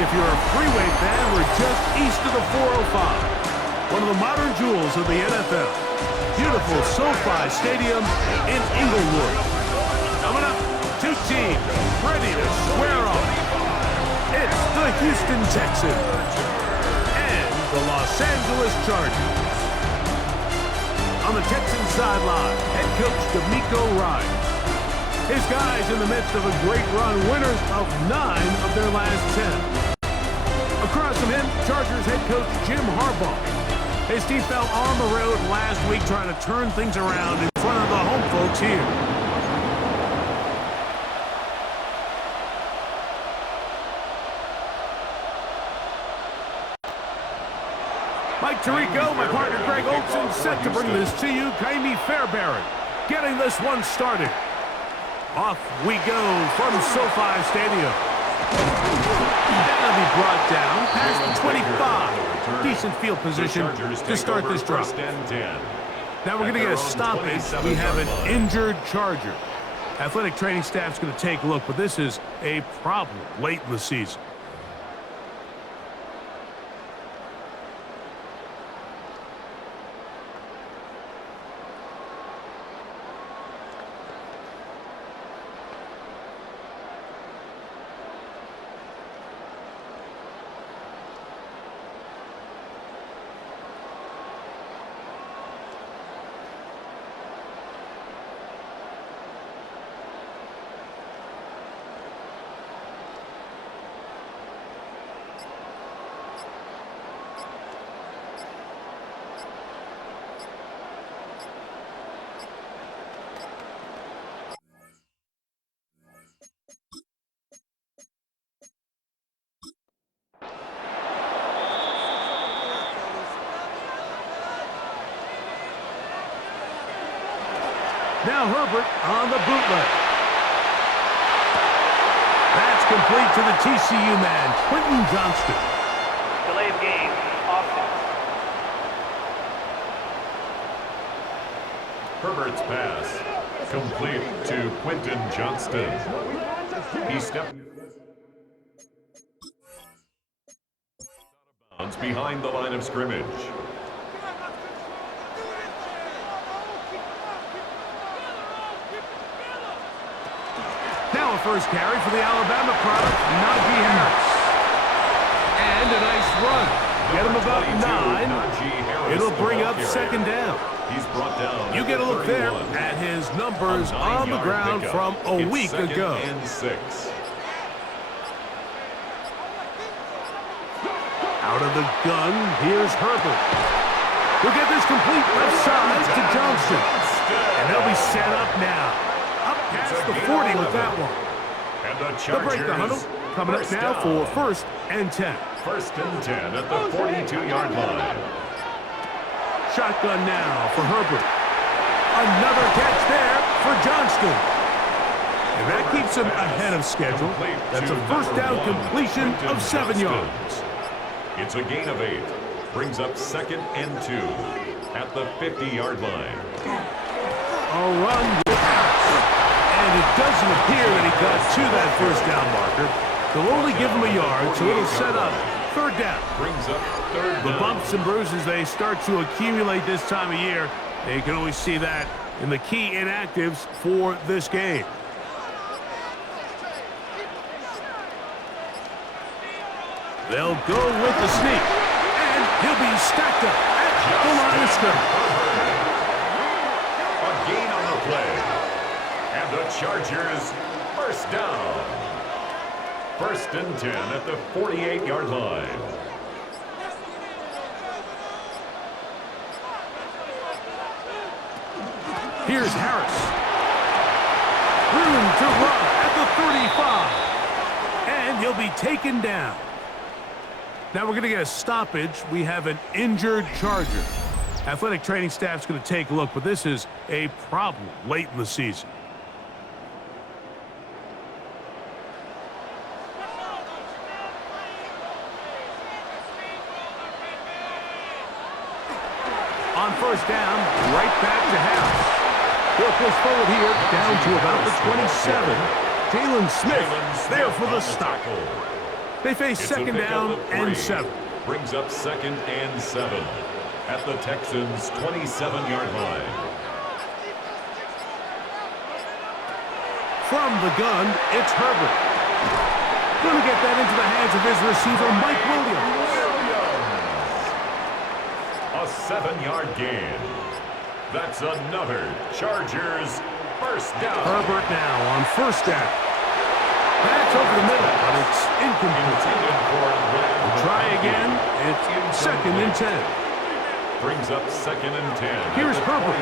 If you're a freeway fan, we're just east of the 405, one of the modern jewels of the NFL. Beautiful SoFi Stadium in Inglewood. Coming up, two teams ready to square off. It's the Houston Texans and the Los Angeles Chargers. On the Texans sideline, head coach DeMeco Ryans. His guys in the midst of a great run, winners of 9 of their last 10. Across from him, Chargers head coach Jim Harbaugh. His team fell on the road last week trying to turn things around in front of the home folks here. Mike Tirico, my partner Greg Olson, set to bring this to you. Kaimi Fairbairn getting this one started. Off we go from SoFi Stadium. That'll be brought down past the 25. Decent field position to start this drive. Now we're going to get a stoppage. We have an injured Charger. Athletic training staff's going to take a look, but this is a problem late in the season. Now Herbert on the bootleg. That's complete to the TCU man, Quentin Johnston. Delay of game, offense. Herbert's pass, complete to Quentin Johnston. He stepped bounds behind the line of scrimmage. Now a first carry for the Alabama product, Najee Harris. And a nice run. Get him about 9. It'll bring up second down. He's brought down. You get a look there at his numbers on the ground from a week ago. And 6. Out of the gun, here's Herbert. He'll get this complete left side to Johnston. And they'll be set up now. Up past the 40 with that one. And the They'll break the huddle. Coming up now for first and 10. First and 10 at the 42-yard line. Shotgun now for Herbert. Another catch there for Johnston. And that keeps him ahead of schedule. That's a first down completion of 7 yards. It's a gain of 8. Brings up second and 2 at the 50-yard line. A run with Harris. And it doesn't appear that he got to that first down marker. They'll only give him a yard, so it'll set up third down. Brings up third down. The bumps and bruises, they start to accumulate this time of year. You can always see that in the key inactives for this game. They'll go with the sneak. And he'll be stacked up at the line of scrimmage. A gain on the play. And the Chargers first down. First and 10 at the 48-yard line. Here's Harris. Room to run at the 35. And he'll be taken down. Now we're going to get a stoppage. We have an injured Charger. Athletic training staff's going to take a look, but this is a problem late in the season. On first down, right back to Harris. He'll push forward here, down to about the 27. Jalen Smith there for the stop. They face It's a second pickup down of and 3. 7. Brings up 2nd and 7 at the Texans' 27-yard line. From the gun, it's Herbert. Going to get that into the hands of his receiver, Mike Williams. A 7-yard gain. That's another Chargers first down. Herbert now on first down. That's over the middle, but it's incomplete. Try again. It's 2nd and 10. Brings up 2nd and 10. Here's Herbert.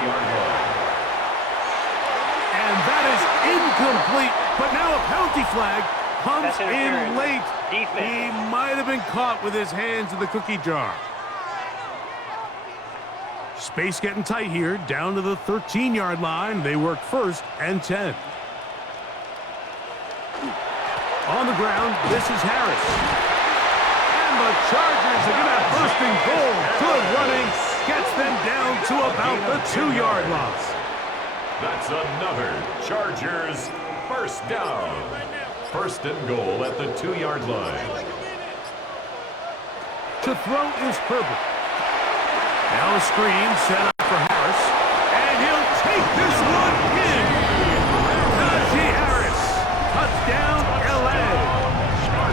And that is incomplete. But now a penalty flag comes in late. He might have been caught with his hands in the cookie jar. Space getting tight here, down to the 13-yard line. They work 1st and 10. On the ground, this is Harris. And the Chargers are going to have first and goal. Good running. Gets them down to about the 2-yard line. That's another Chargers first down. 1st and goal at the 2-yard line. To throw is Herbert. Now a screen set up for Harris. And he'll take this one in. Najee Harris. Touchdown, L.A.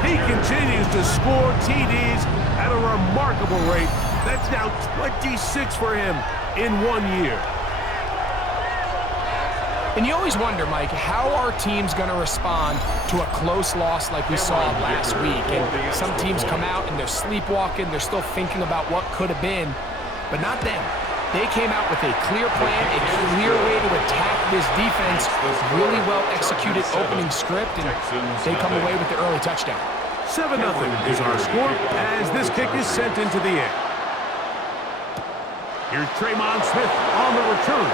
He continues to score TDs at a remarkable rate. That's now 26 for him in 1 year. And you always wonder, Mike, how are teams going to respond to a close loss like we saw last week? And some teams come out and they're sleepwalking. They're still thinking about what could have been. But not them. They came out with a clear plan, a clear way to attack this defense, really well-executed opening script, and they come away with the early touchdown. 7-0 is our score as this kick is sent into the air. Here's Tremon Smith on the return.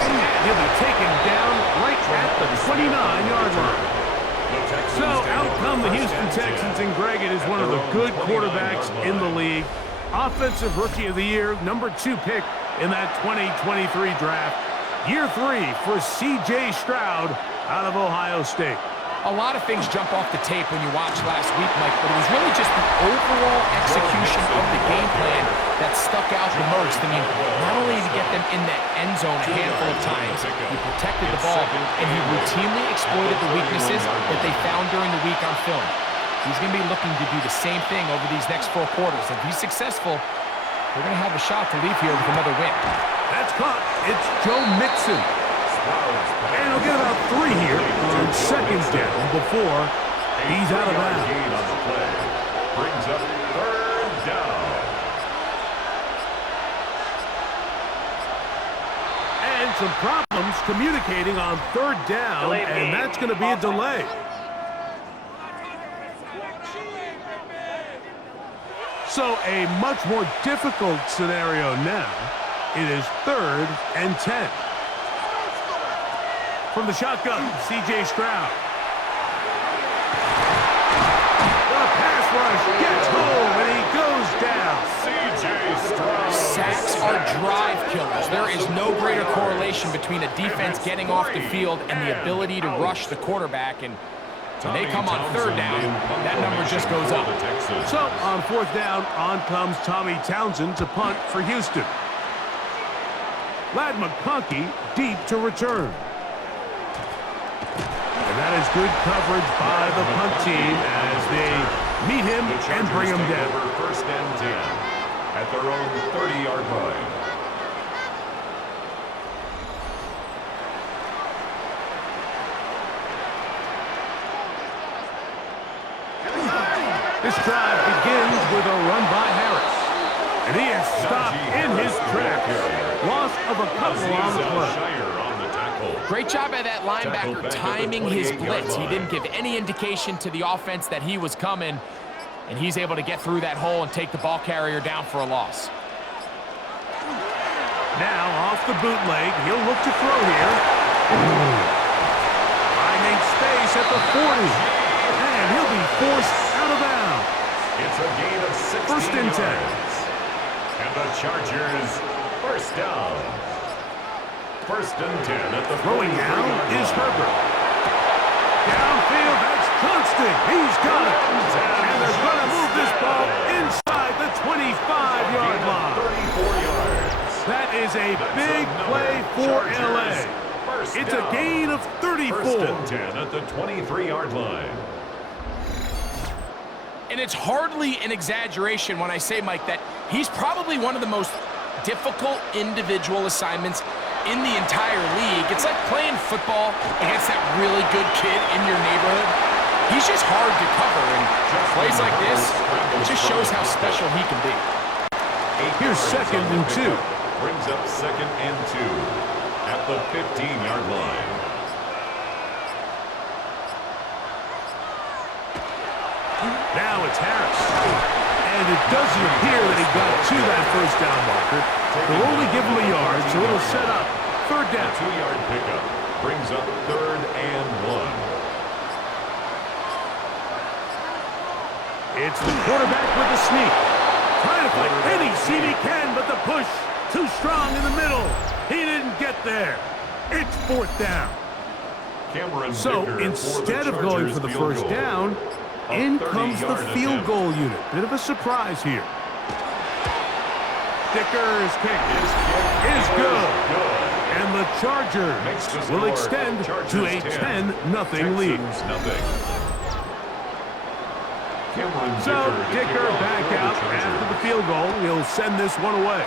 And he'll be taken down right at the 29-yard line. So out come the Houston Texans, and Greg, it is one of the good quarterbacks in the league. Offensive Rookie of the Year, #2 pick in that 2023 draft. Year 3 for C.J. Stroud out of Ohio State. A lot of things jump off the tape when you watch last week, Mike, but it was really just the overall execution of the game plan that stuck out the most. I mean, not only did he get them in the end zone a handful of times, he protected the ball, and he routinely exploited the weaknesses that they found during the week on film. He's going to be looking to do the same thing over these next 4 quarters. If he's successful, they're going to have a shot to leave here with another win. That's caught. It's Joe Mixon. And he'll get about 3 here on 2nd down before he's out of bounds. Brings up 3rd down. And some problems communicating on 3rd down, and that's going to be a delay. So a much more difficult scenario now. It is 3rd and 10. From the shotgun, C.J. Stroud. The pass rush gets home, and he goes down. C.J. Stroud. Sacks are drive killers. There is no greater correlation between a defense getting off the field and the ability to rush the quarterback. And when they come on 3rd down, that number just goes up. So on 4th down, on comes Tommy Townsend to punt for Houston. Ladd McConkey deep to return. And that is good coverage by the punt team as they meet him and bring him down. 1st and 10 at their own 30-yard line. This drive begins with a run by Harris. And he is stopped in his tracks. Loss of a couple on the play. Great job by that linebacker timing his blitz. He didn't give any indication to the offense that he was coming, and he's able to get through that hole and take the ball carrier down for a loss. Now off the bootleg, he'll look to throw here. Finding space at the 40, and he'll be forced out of bounds. It's a gain of 16 1st and 10. And the Chargers first down. 1st and 10 at the Throwing now is Herbert. Downfield, that's Johnston, he's got it. And they're going to move this ball inside the 25-yard line. 34 yards. That is a big play for LA. It's a gain of 34. First and 10 at the 23-yard line. And it's hardly an exaggeration when I say, Mike, that he's probably one of the most difficult individual assignments in the entire league. It's like playing football against that really good kid in your neighborhood. He's just hard to cover, and plays like this, it just shows how special he can be. Here's second and 2. Brings up second and 2 at the 15-yard line. Now it's Harris. And it doesn't appear that he got to that first down marker. They'll only give him a yard, so it'll set up third down. 2-yard pickup brings up third and 1. It's the quarterback with the sneak. Trying to find any seam he can, but the push too strong in the middle. He didn't get there. It's fourth down. So instead of going for the first down, in comes the field goal unit. Bit of a surprise here. Dicker's kick is good. And the Chargers will extend to a 10-0 lead. So Dicker back out after the field goal. He'll send this one away.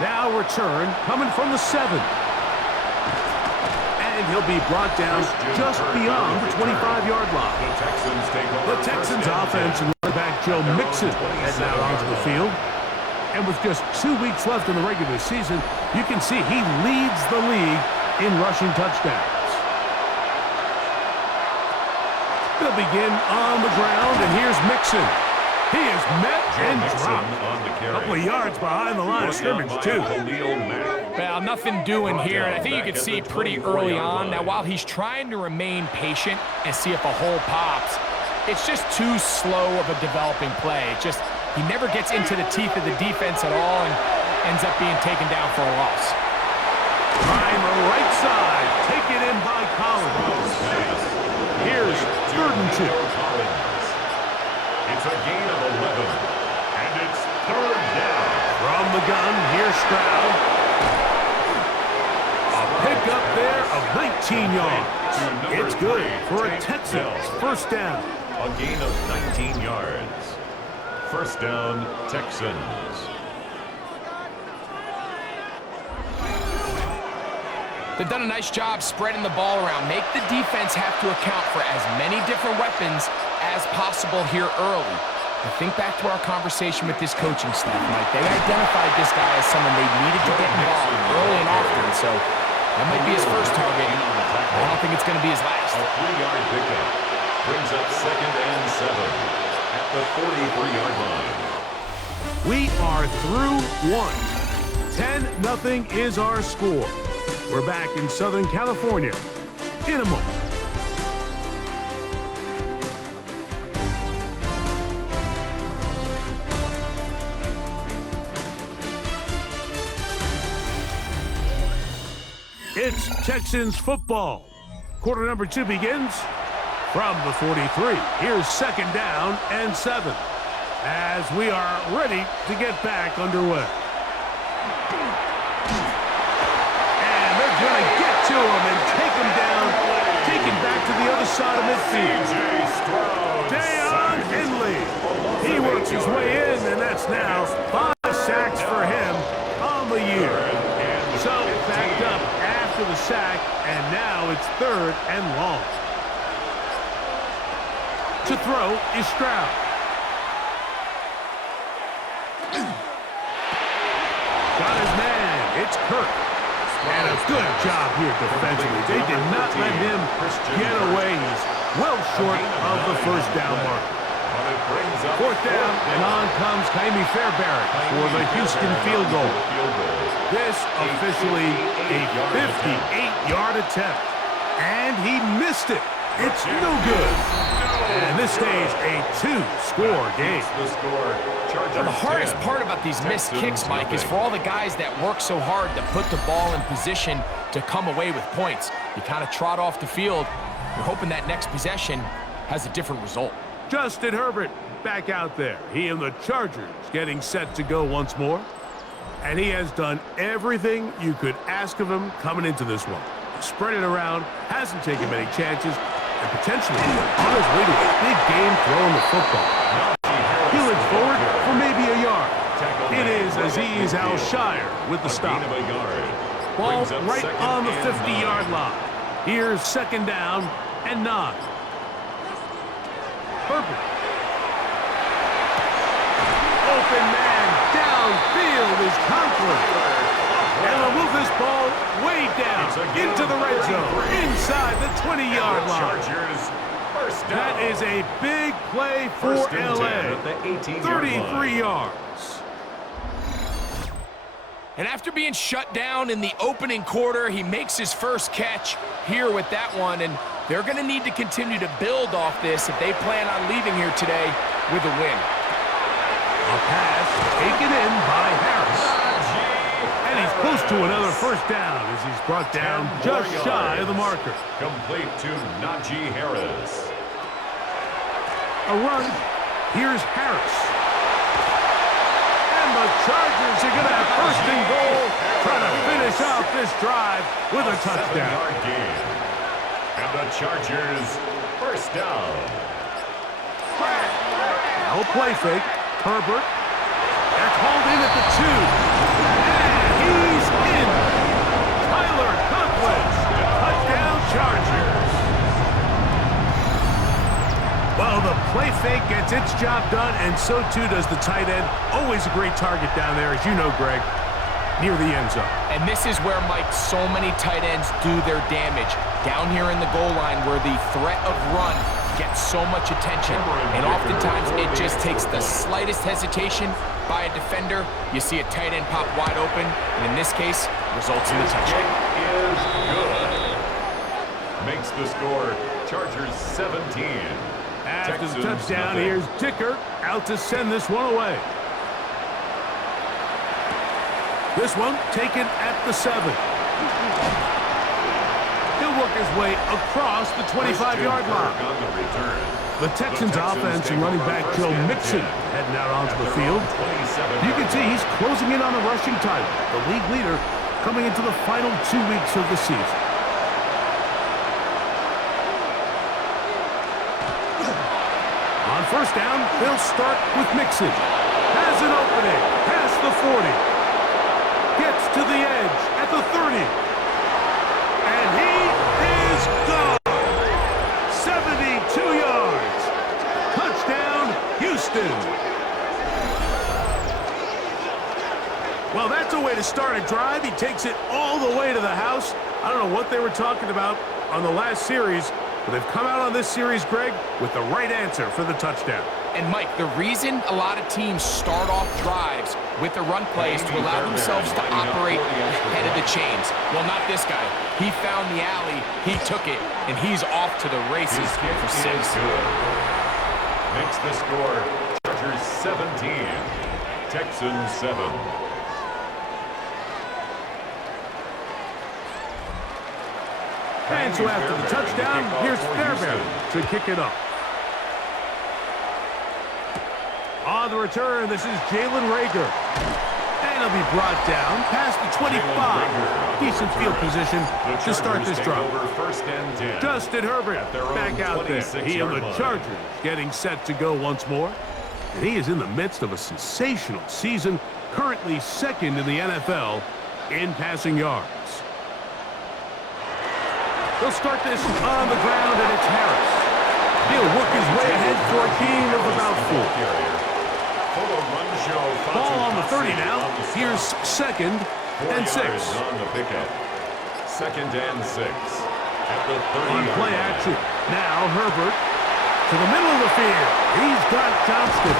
Now return coming from the 7. And he'll be brought down just beyond the 25-yard line. The Texans offense and running back Joe Mixon heading out onto the field. And with just 2 weeks left in the regular season, you can see he leads the league in rushing touchdowns. They'll begin on the ground, and here's Mixon. He is met and dropped. A couple of yards behind the line of scrimmage, too. Well, nothing doing here, and I think you can see pretty early on. Now, while he's trying to remain patient and see if a hole pops, it's just too slow of a developing play. He never gets into the teeth of the defense at all and ends up being taken down for a loss. Trying the right side, taken in by Collins. Here's third and 2. It's a gain of 11, and it's third down. From the gun, here's Stroud. A pickup there of 19 yards. It's good for a Texans first down. A gain of 19 yards. First down, Texans. They've done a nice job spreading the ball around. Make the defense have to account for as many different weapons as possible here early. I think back to our conversation with this coaching staff, Mike. They identified this guy as someone they needed to get involved early and often, so that might be his first target. I don't think it's going to be his last. A 3-yard pickup brings up second and 7 at the 43-yard line. We are through one. 10-0 is our score. We're back in Southern California in a moment. It's Texans football. Quarter number 2 begins from the 43. Here's second down and 7 as we are ready to get back underway. And they're going to get to him and take him down, take him back to the other side of midfield. Deion Henley. He works his way in, and that's now 5 sacks for him on the year. So backed up after the sack, and now it's third and long. To throw is Stroud. Got his man. It's Kirk. And a good job here defensively. They did not let him get away. He's well short of the first down mark. Fourth down, and on comes Kaimi Fairbairn for the Houston field goal. This officially a 58-yard attempt. And he missed it. It's no good. And this stays a 2-score game. Well, the hardest part about these missed kicks, Mike, is for all the guys that work so hard to put the ball in position to come away with points. You kind of trot off the field, You're hoping that next possession has a different result. Justin Herbert back out there. He and the Chargers getting set to go once more. And he has done everything you could ask of him coming into this one. Spread it around, hasn't taken many chances, and potentially on his way to a big game throwing the football. He looks forward for maybe a yard. It is Azeez Al-Shire with the stop. Ball right on the 50-yard line. Here's second down and 9. Herbert. Open man downfield is Conklin. And they'll move this ball way down into the red zone, inside the 20-yard line. That is a big play for LA. 33 yards. And after being shut down in the opening quarter, he makes his first catch here with that one, and they're going to need to continue to build off this if they plan on leaving here today with a win. A pass taken in by Harris. And he's close to another first down as he's brought down just shy of the marker. Complete to Najee Harris. A run. Here's Harris. And the Chargers are going to have first and goal, trying to finish off this drive with a touchdown. 7-yard gain. And the Chargers first down. Now a play fake. Herbert. That's hauled in at the 2. And he's in. Tyler Conklin. Touchdown Chargers. Well, the play fake gets its job done, and so too does the tight end. Always a great target down there, as you know, Greg, near the end zone. And this is where, Mike, so many tight ends do their damage. Down here in the goal line where the threat of run gets so much attention. And oftentimes it just takes the slightest hesitation by a defender. You see a tight end pop wide open, and in this case, results in the touchdown. Is good. Makes the score Chargers 17. After the touchdown, here's Dicker out to send this one away. This one taken at the 7. He'll work his way across the 25-yard line. The Texans offense and running back Joe Mixon heading out onto the field. You can see he's closing in on a rushing title, the league leader coming into the final 2 weeks of the season. On first down, they'll start with Mixon. Has an opening, past the 40. Gets to the edge at the 30. And he is gone. 72 yards. Touchdown, Houston. Well, that's a way to start a drive. He takes it all the way to the house. I don't know what they were talking about on the last series, but they've come out on this series, Greg, with the right answer for the touchdown. And, Mike, the reason a lot of teams start off drives with the run plays to allow themselves to operate ahead of the chains. Well, not this guy. He found the alley, he took it, and he's off to the races for 6. Makes the score Chargers 17, Texans 7. And so after the touchdown, here's Fairbairn to kick it up. On the return, this is Jalen Reagor. And he'll be brought down past the 25. Decent field position to start this drive. Justin Herbert back out there. He and the Chargers getting set to go once more. And he is in the midst of a sensational season, currently second in the NFL in passing yards. They'll start this on the ground, and it's Harris. He'll work his way ahead for a gain of about 4. Ball on the 30 now. Here's second and 6. Second and 6. At the 30. On play action. Now Herbert to the middle of the field. He's got Johnston.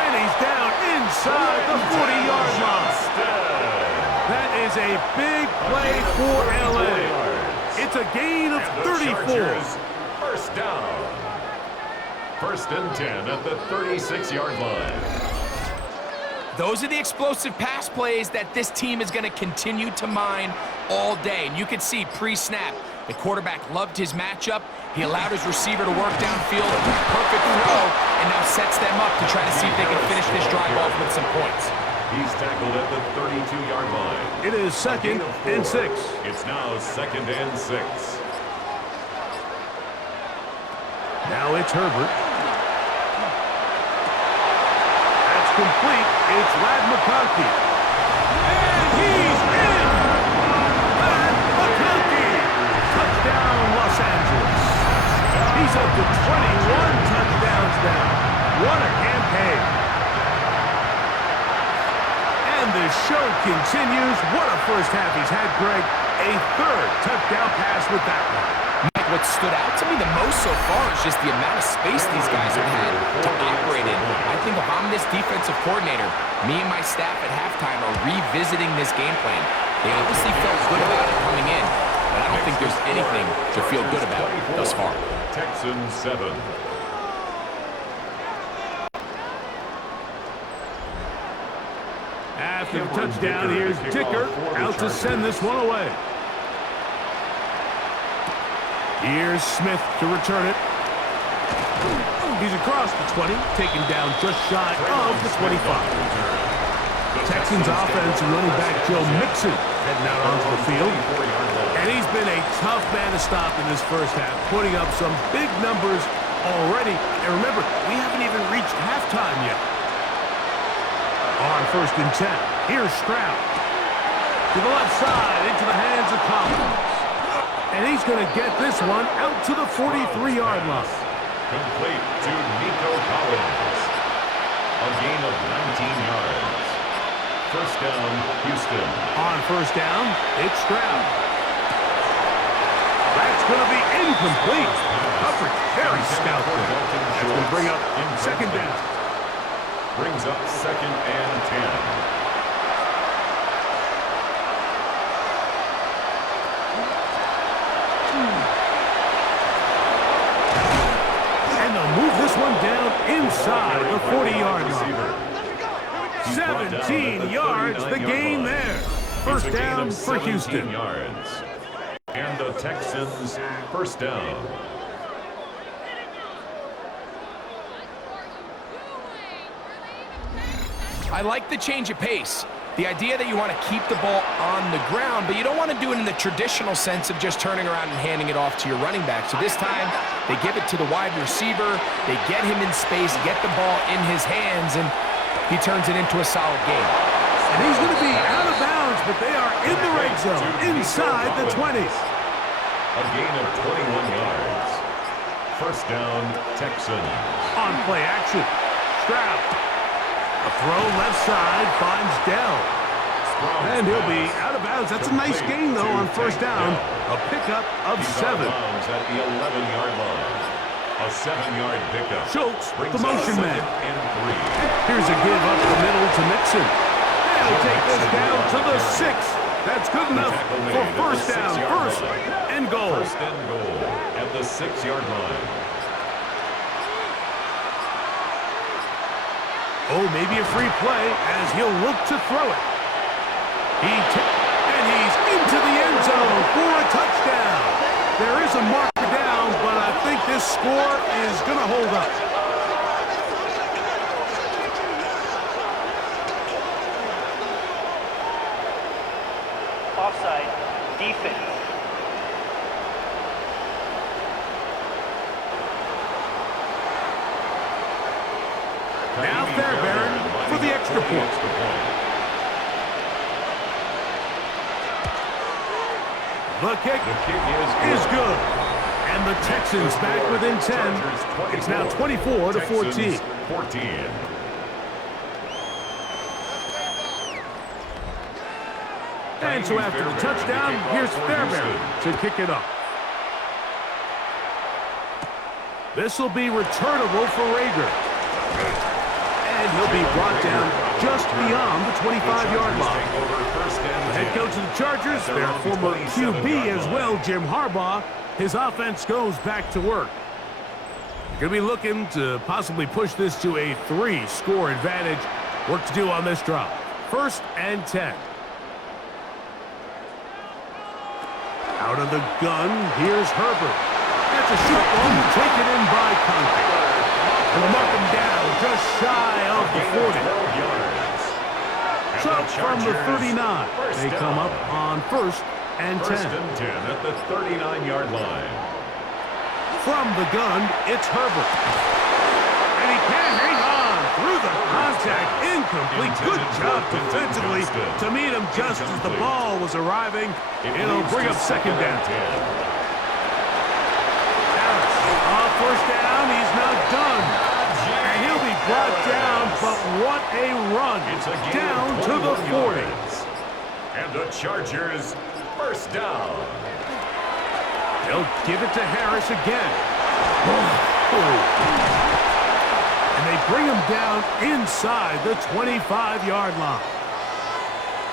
And he's down inside the 40-yard line. That is a big play for LA. It's a gain of 34. First down. First and 10 at the 36-yard line. Those are the explosive pass plays that this team is going to continue to mine all day. And you can see pre-snap, The quarterback loved his matchup. He allowed his receiver to work downfield. Perfect throw, and now sets them up to try to see if they can finish this drive off with some points. He's tackled at the 32-yard line. It is 2nd and 6. It's now 2nd and 6. Now it's Herbert. That's complete. It's Rad McConkey. And he's in! Rad McConkey! Touchdown, Los Angeles. He's up to 21 touchdowns now. What a campaign. And the show continues. What a first half he's had, Greg. A third touchdown pass with that one. Mike, what stood out to me the most so far is just the amount of space these guys have had to operate in. I think if I'm this defensive coordinator, me and my staff at halftime are revisiting this game plan. They obviously felt good about it coming in, but I don't think there's anything to feel good about thus far. Texans 7. After the touchdown, here's Dicker out to send this one away. Here's Smith to return it. He's across the 20, taken down just shy of the 25. Texans offense and running back Joe Mixon heading out onto the field. And he's been a tough man to stop in this first half, putting up some big numbers already. And remember, we haven't even reached halftime yet. On 1st and 10, here's Stroud. To the left side, into the hands of Collins. And he's going to get this one out to the 43-yard line. Complete to Nico Collins. A gain of 19 yards. First down, Houston. On 1st down, it's Stroud. That's going to be incomplete. Coverage very stout there. That's going to bring up 2nd down. Brings up 2nd and 10. Move this one down inside the 40-yard line. 17 yards, the gain there. First down for Houston. Yards. And the Texans, first down. I like the change of pace. The idea that you want to keep the ball on the ground, but you don't want to do it in the traditional sense of just turning around and handing it off to your running back. So this time, they give it to the wide receiver, they get him in space, get the ball in his hands, and he turns it into a solid game. And he's going to be out of bounds, but they are in the red zone, inside the 20. A gain of 21 yards. First down, Texans. On play action, Stroud. A throw left side finds Dell. And he'll be out of bounds. That's a nice gain, though, on 1st down. A pickup of 7. At the 11-yard line. A 7-yard pickup. Schultz, the motion man. And 3. Here's a give up the middle to Mixon. And he'll take this down to the 6. That's good enough for first down. First and goal. First and goal at the 6-yard line. Oh, maybe a free play as he'll look to throw it. And he's into the end zone for a touchdown. There is a marker down, but I think this score is going to hold up. Offside, defense. Now Fairbairn for the extra point. The kick is good. And the Texans back within 10. It's now 24-14. And so after the touchdown, here's Fairbairn to kick it up. This will be returnable for Rager. And he'll be brought down just beyond the 25-yard line. The head coach of the Chargers, their former QB as well, Jim Harbaugh, his offense goes back to work. Going to be looking to possibly push this to a 3-score advantage. Work to do on this drive. 1st and 10. Out of the gun, here's Herbert. That's a short one taken in by Conklin. And they'll mark him down just shy of the 40. So from the 39, they come up on 1st and 10. First and 10 at the 39-yard line. From the gun, it's Herbert. And he can't hang on through the contact. Incomplete. Good job defensively to meet him just as the ball was arriving. It'll bring up second down. Harris on first down. He's not done. And he'll be brought down, but what a run. Down to the 40. And the Chargers first down. They'll give it to Harris again. And they bring him down inside the 25-yard line.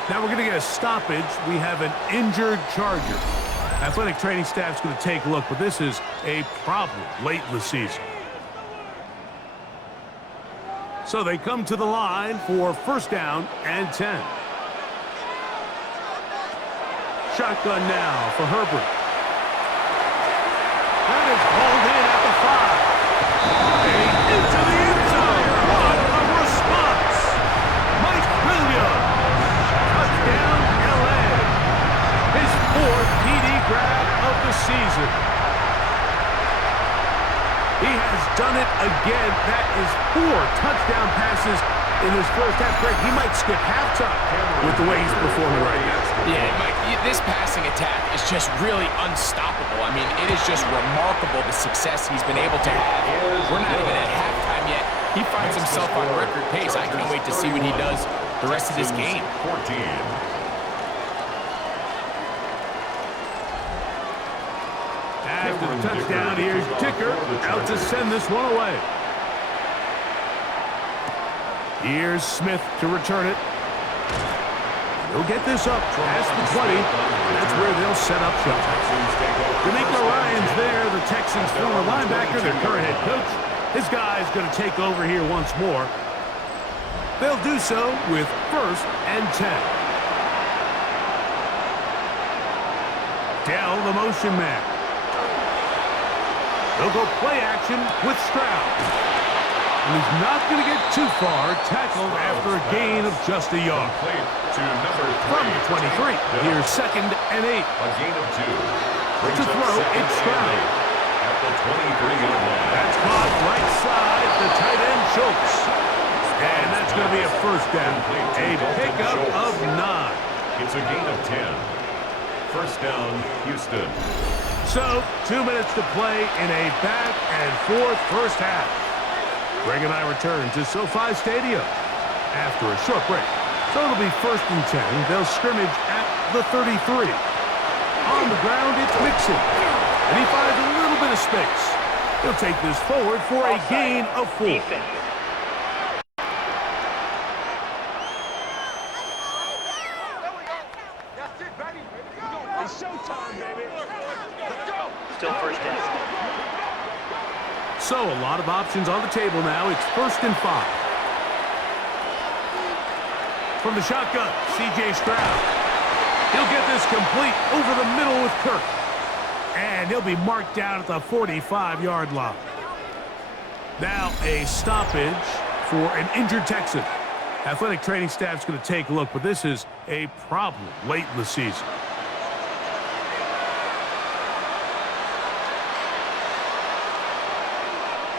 Now we're going to get a stoppage. We have an injured Charger. Athletic training staff's going to take a look, but this is a problem late in the season. So they come to the line for first down and 10. Shotgun now for Herbert. That is hauled in at the 5. Into the end zone. What a response. Mike Williams. Touchdown, L.A. His 4th TD grab of the season. He has done it again. That is 4 touchdown passes in his first half. Greg, he might skip halftime with the way he's performing right now. Yeah, Mike, this passing attack is just really unstoppable. I mean, it is just remarkable the success he's been able to have. We're not even at halftime yet. He finds himself on record pace. I can't wait to see what he does the rest of this game. 14. After the touchdown, here's Dicker out to send this one away. Here's Smith to return it. He'll get this up past the 20. That's where they'll set up shop. D'Amico Ryan's there, the Texans former linebacker, their current head coach. This guy's going to take over here once more. They'll do so with first and 10. Dell, the motion man. They'll go play action with Stroud. And he's not going to get too far, tackled after a gain of just a yard. From the 23, here's second and 8. A gain of 2. To throw, it's Stroud. At the 23-yard line. That's caught right side, the tight end Schultz. And that's going to be a first down. A pickup of 9. It's a gain of 10. First down, Houston. So, 2 minutes to play in a back-and-forth first half. Greg and I return to SoFi Stadium after a short break. So it'll be first and 10. They'll scrimmage at the 33. On the ground, it's Mixon. And he finds a little bit of space. He'll take this forward for a gain of 4. Still first down. So a lot of options on the table now. It's first and 5. From the shotgun, C.J. Stroud. He'll get this complete over the middle with Kirk. And he'll be marked down at the 45-yard line. Now a stoppage for an injured Texan. Athletic training staff's going to take a look, but this is a problem late in the season.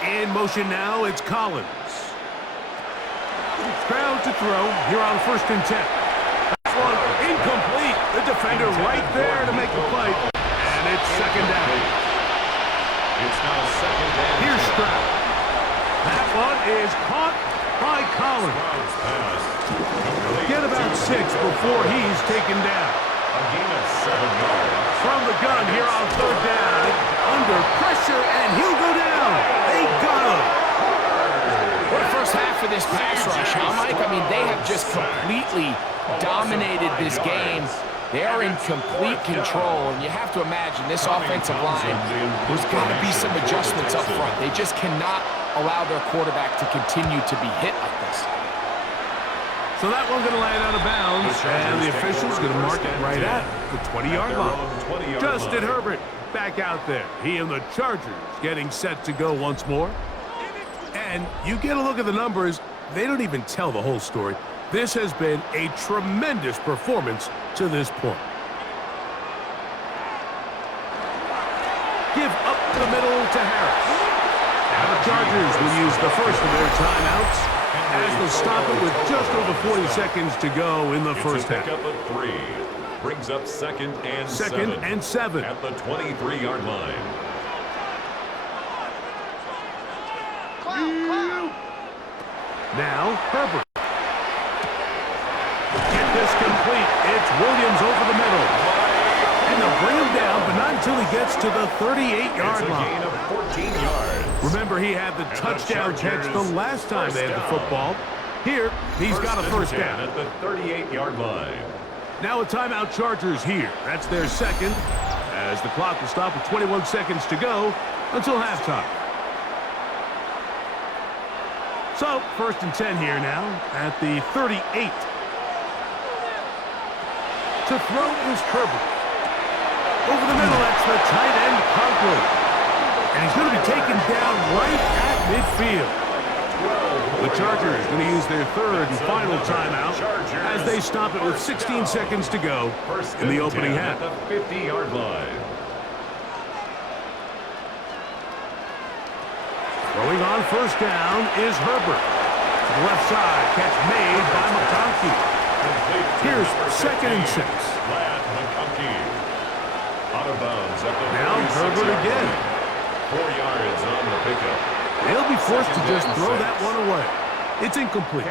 In motion now, it's Collins. Stroud to throw here on first and 10. That's one incomplete. The defender right there to make the play. And it's second down. It's now second down. Here's Stroud. That one is caught by Collins. Get about 6 before he's taken down. A gain of 7 yards. From the gun here on third down. Under pressure, and he'll go down. They got him. What a first half of this pass rush, huh, Mike? I mean, they have just completely dominated this game. They are in complete control, and you have to imagine this offensive line, there's got to be some adjustments up front. They just cannot allow their quarterback to continue to be hit like this. So that one's going to land out of bounds, and the official's going to mark it right at the 20-yard line. Justin Herbert back out there. He and the Chargers getting set to go once more. And you get a look at the numbers, they don't even tell the whole story. This has been a tremendous performance to this point. Give up the middle to Harris. Now the Chargers will use the first of their timeouts as they'll stop it with just over 40 seconds to go in the first half. Pick up at 3. Brings up second and seven at the 23-yard line. Now Herbert. Get this complete. It's Williams over the middle. And they'll bring him down, but not until he gets to the 38-yard line. Gain of 14 yards. Remember, he had the touchdown catch the last time they had the football. Here, he's got a first down. At the 38-yard line. Now a timeout Chargers here. That's their second, as the clock will stop with 21 seconds to go until halftime. So, first and 10 here now at the 38. To throw is Herbert. Over the middle, that's the tight end, Conklin. And he's going to be taken down right at midfield. The Chargers going to use their third and final timeout as they stop it with 16 seconds to go in the opening half. At the 50-yard line. Throwing on first down is Herbert. To the left side, catch made by McConkey. Here's second and 6. Out of bounds at the now Herbert again. 4 yards on the pickup. They'll be forced to just throw that one away. It's incomplete.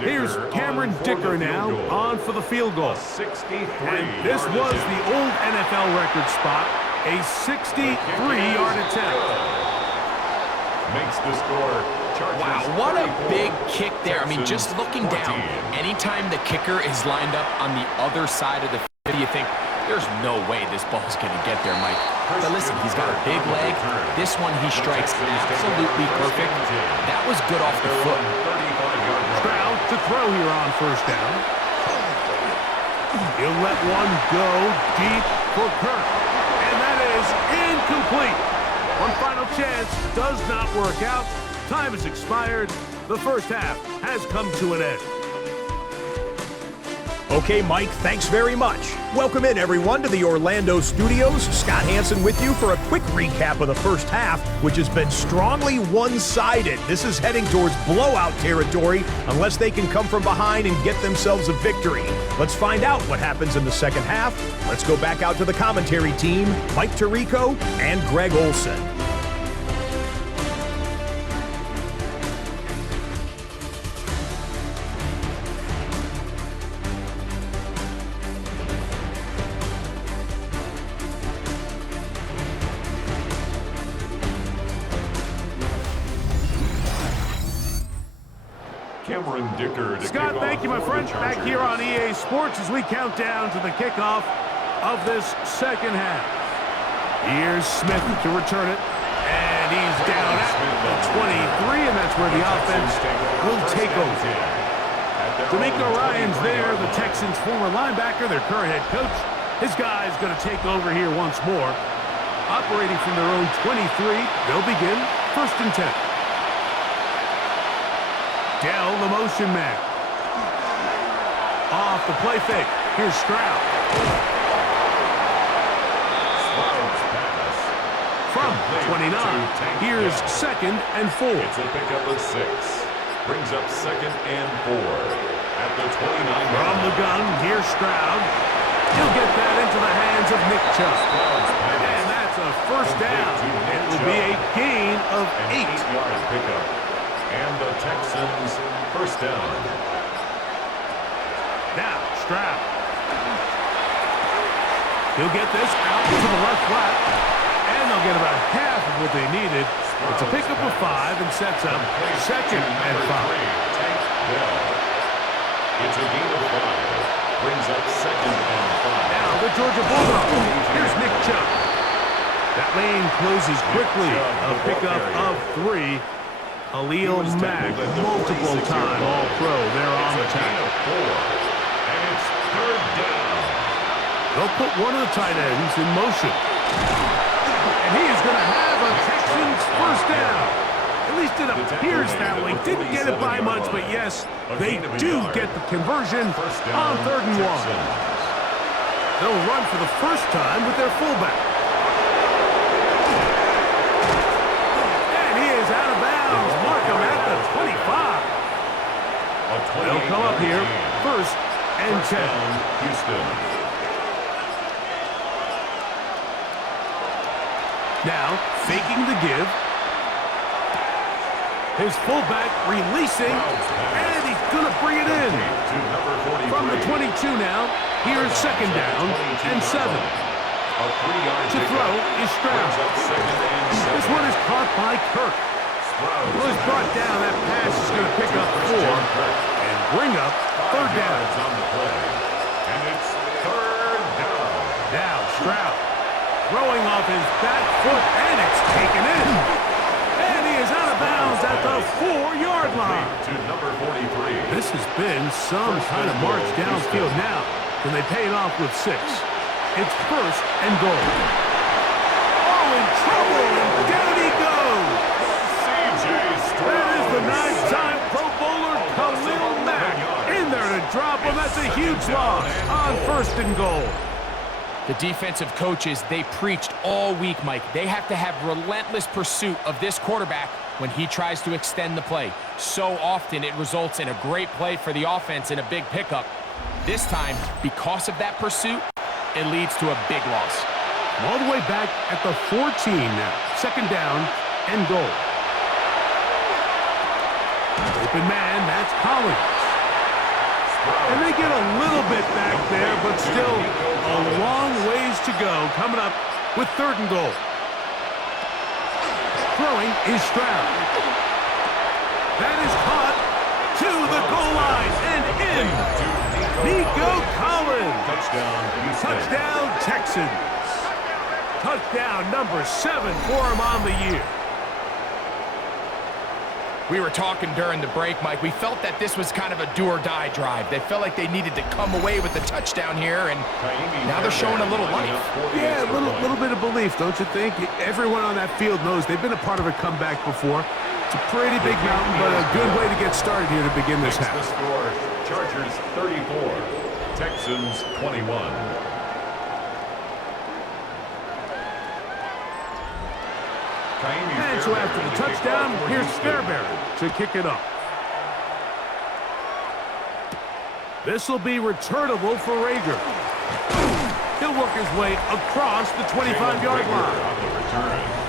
Here's Cameron Dicker now on for the field goal. 63. And this was the old NFL record spot, a 63-yard attempt. Makes the score. Wow, what a big kick there. I mean, just looking down, anytime the kicker is lined up on the other side of the field, you think, there's no way this ball's going to get there, Mike. But listen, he's got a big leg. This one he strikes absolutely perfect. That was good off the foot. Stroud to throw here on first down. He'll let one go deep for Kirk. And that is incomplete. One final chance does not work out. Time has expired. The first half has come to an end. Okay, Mike, thanks very much. Welcome in, everyone, to the Orlando studios. Scott Hansen with you for a quick recap of the first half, which has been strongly one-sided. This is heading towards blowout territory unless they can come from behind and get themselves a victory. Let's find out what happens in the second half. Let's go back out to the commentary team, Mike Tirico and Greg Olson. Scott, thank you, my friend. Back here on EA Sports as we count down to the kickoff of this second half. Here's Smith to return it, and he's down at the 23, and that's where the offense will take over. D'Amico Ryan's there, the Texans' former linebacker, their current head coach. His guy's going to take over here once more. Operating from their own 23, they'll begin first and 10. Dell, the motion man. Off the play fake. Here's Stroud. From 29, here's second and 4. It's a pickup of 6. Brings up second and 4 at the 29. From the gun, here's Stroud. He'll get that into the hands of Nick Chubb. And that's a first down. It will be a gain of 8. 8-yard pickup. And the Texans first down. Now, Stroud. He'll get this out to the left flat. And they'll get about half of what they needed. It's a pickup of 5 and sets up second and 5. It's a gain of 5. Brings up second and 5. Now the Georgia Bulldogs. Here's Nick Chubb. That lane closes quickly. A pickup of 3. Khalil Mack, multiple-time All-Pro there on the tackle. And it's third down. They'll put one of the tight ends in motion. And he is going to have a Texans first down. At least it appears that way. Didn't get it by much, but yes, they do get the conversion on 3rd and 1. They'll run for the first time with their fullback. And he is out of bounds. Mark him at the 25. They'll come up here, 1st and 10. Houston. Now, faking the give. His fullback releasing, and he's going to bring it in. From the 22 now, here's 2nd down and 7. To throw is Stroud. This one is caught by Kirk. Well, it's brought down. That pass is going to pick up 4 and bring up 3rd down. And it's 3rd down. Now, Stroud throwing off his back foot, and it's taken in. And he is out of bounds at the 4-yard line. To number 43. This has been some kind of march downfield now. Can they pay it off with 6? It's 1st and goal. Oh, in trouble, and down he goes. That is the 9-time Pro Bowler Khalil Mack in there to drop him. That's a huge loss on 1st and goal. The defensive coaches, they preached all week, Mike. They have to have relentless pursuit of this quarterback when he tries to extend the play. So often it results in a great play for the offense and a big pickup. This time, because of that pursuit, it leads to a big loss. All the way back at the 14 now. 2nd down and goal. Open man, that's Collins. And they get a little bit back there, but still a long ways to go. Coming up with 3rd and goal. Throwing is Stroud. That is caught to the goal line and in. Nico Collins. Touchdown Texans. Touchdown number 7 for him on the year. We were talking during the break, Mike. We felt that this was kind of a do-or-die drive. They felt like they needed to come away with the touchdown here, and now they're showing a little life. Yeah, a little bit of belief, don't you think? Everyone on that field knows they've been a part of a comeback before. It's a pretty big mountain, but a good way to get started here to begin this half. The score, Chargers 34, Texans 21. And so after the touchdown, here's Fairbairn to kick it off. This will be returnable for Rager. He'll work his way across the 25-yard line.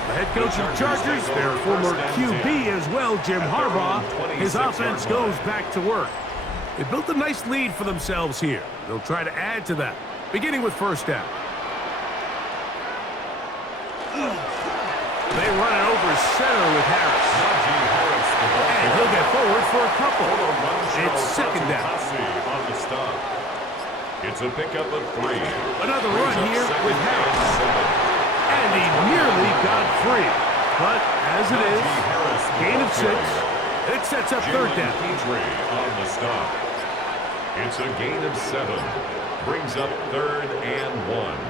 The head coach of the Chargers, their former QB as well, Jim Harbaugh, his offense goes back to work. They built a nice lead for themselves here. They'll try to add to that, beginning with 1st down. They run it over center with Harris. And he'll get forward for a couple. It's 2nd down. It's a pickup of 3. Another run here with Harris. And he nearly got free. But as it is, gain of 6. It sets up 3rd down. On the stop. It's a gain of 7. Brings up 3rd and 1.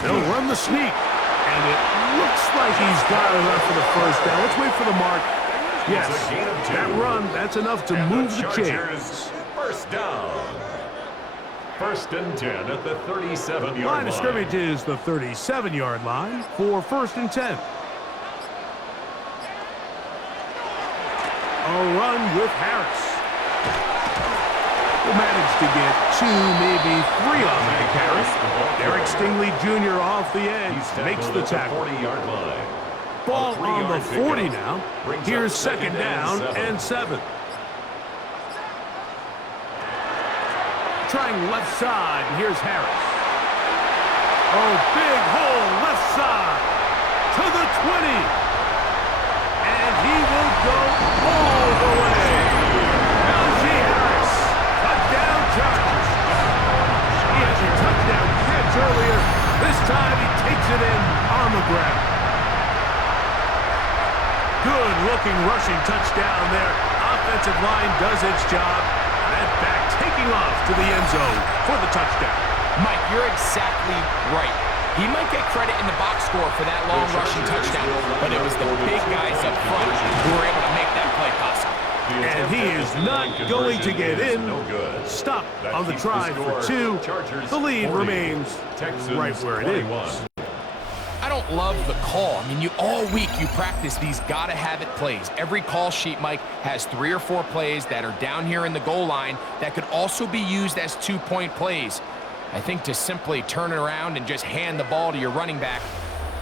They'll run the sneak. And it looks like he's got enough for the 1st down. Let's wait for the mark. Yes, that run, that's enough to move the chains. 1st down. 1st and 10 at the 37-yard line. Line of scrimmage is the 37-yard line for 1st and 10. A run with Harris. Will manage to get 2, maybe 3 on that carry. Derek Stingley Jr. off the edge makes the tackle. 40-yard line. Ball on the 40 now. Here's 2nd down and 7. Trying left side, and here's Harris. Oh, big hole left side to the 20. And he will go all the way. Najee Harris, touchdown Chargers. He has a touchdown catch earlier. This time he takes it in on the ground. Good-looking rushing touchdown there. Offensive line does its job. That back taking off to the end zone for the touchdown. Mike, you're exactly right. He might get credit in the box score for that long rushing touchdown, but it was the big guys up front who were able to make that play possible. And he is not going to get in. Stop on the try for 2. The lead remains right where it is. I don't love the call. I mean, all week you practice these gotta-have-it plays. Every call sheet, Mike, has 3 or 4 plays that are down here in the goal line that could also be used as 2-point plays. I think to simply turn it around and just hand the ball to your running back,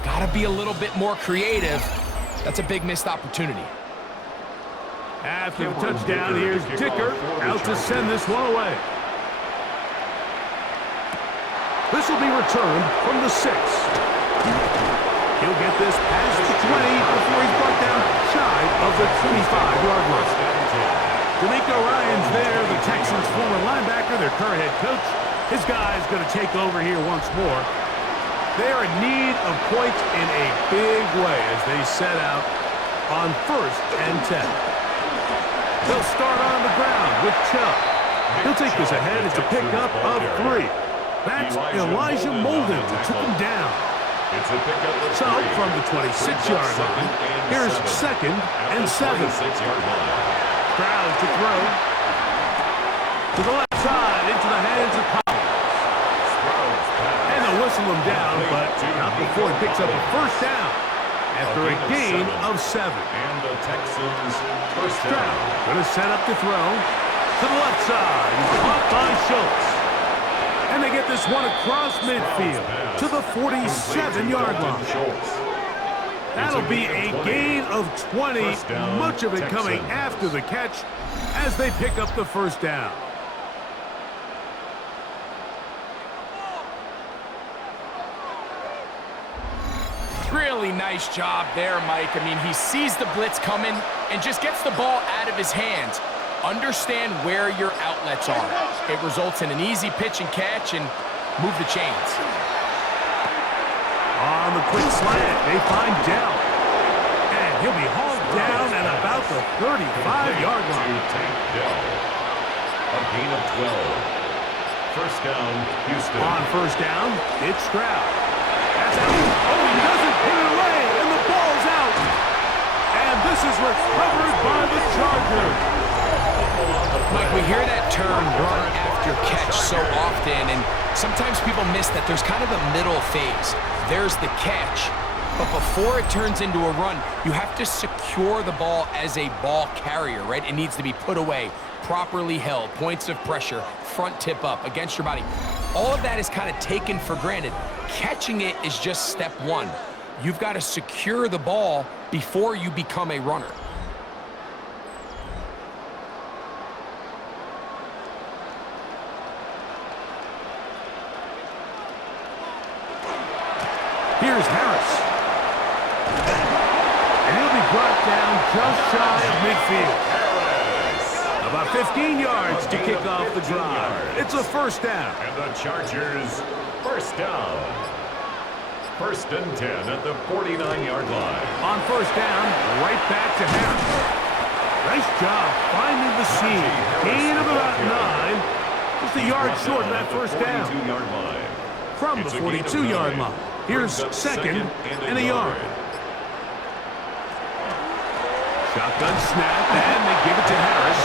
gotta be a little bit more creative. That's a big missed opportunity. After the touchdown, here's Dicker out to send this one away. This will be returned from the 6. He'll get this past the 20 before he's brought down shy of the 25-yard line. D'Amico Ryans there, the Texans' former linebacker, their current head coach. His guy's going to take over here once more. They are in need of points in a big way as they set out on 1st and 10. They'll start on the ground with Chubb. He'll take this ahead. It's a pickup of 3. That's Elijah Molden who took him down. So from the 26-yard line, here's 2nd and 7. Stroud to throw. To the left side, into the hands of Collins. And they'll whistle him down, but not before he picks up a 1st down after a gain of 7. And the Texans first down. Stroud going to set up to throw. To the left side, caught by Schultz. And they get this one across midfield to the 47-yard line. That'll be a gain of 20, much of it coming after the catch as they pick up the 1st down. Really nice job there, Mike. I mean, he sees the blitz coming and just gets the ball out of his hands. Understand where your outlets are. It results in an easy pitch and catch and move the chains. On the quick slant, they find Dell. And he'll be hauled down at about the 35-yard line. A gain of 12. First down, Houston. On 1st down, it's Stroud. That's out. Oh, he doesn't put it away, and the ball's out. And this is recovered by the Chargers. Mike, we hear that term run after catch so often, and sometimes people miss that there's kind of a middle phase. There's the catch, but before it turns into a run, you have to secure the ball as a ball carrier, right? It needs to be put away, properly held, points of pressure, front tip up against your body. All of that is kind of taken for granted. Catching it is just step 1. You've got to secure the ball before you become a runner. Here's Harris. And he'll be brought down just shy of midfield. About 15 yards to kick off the drive. It's a 1st down. And the Chargers, 1st down. 1st and 10 at the 49-yard line. On 1st down, right back to Harris. Nice job finding the seam. Gain of about 9. Just a yard short of that 1st down. From the 42-yard line. Here's 2nd and a yard. Shotgun snap, and they give it to Harris.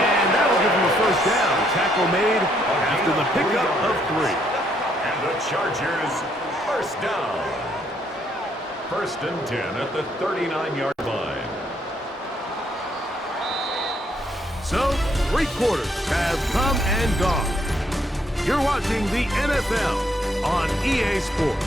And that'll give him a 1st down. Tackle made after the pickup of 3. And the Chargers, 1st down. 1st and 10 at the 39-yard line. So, 3 quarters have come and gone. You're watching the NFL on EA Sports.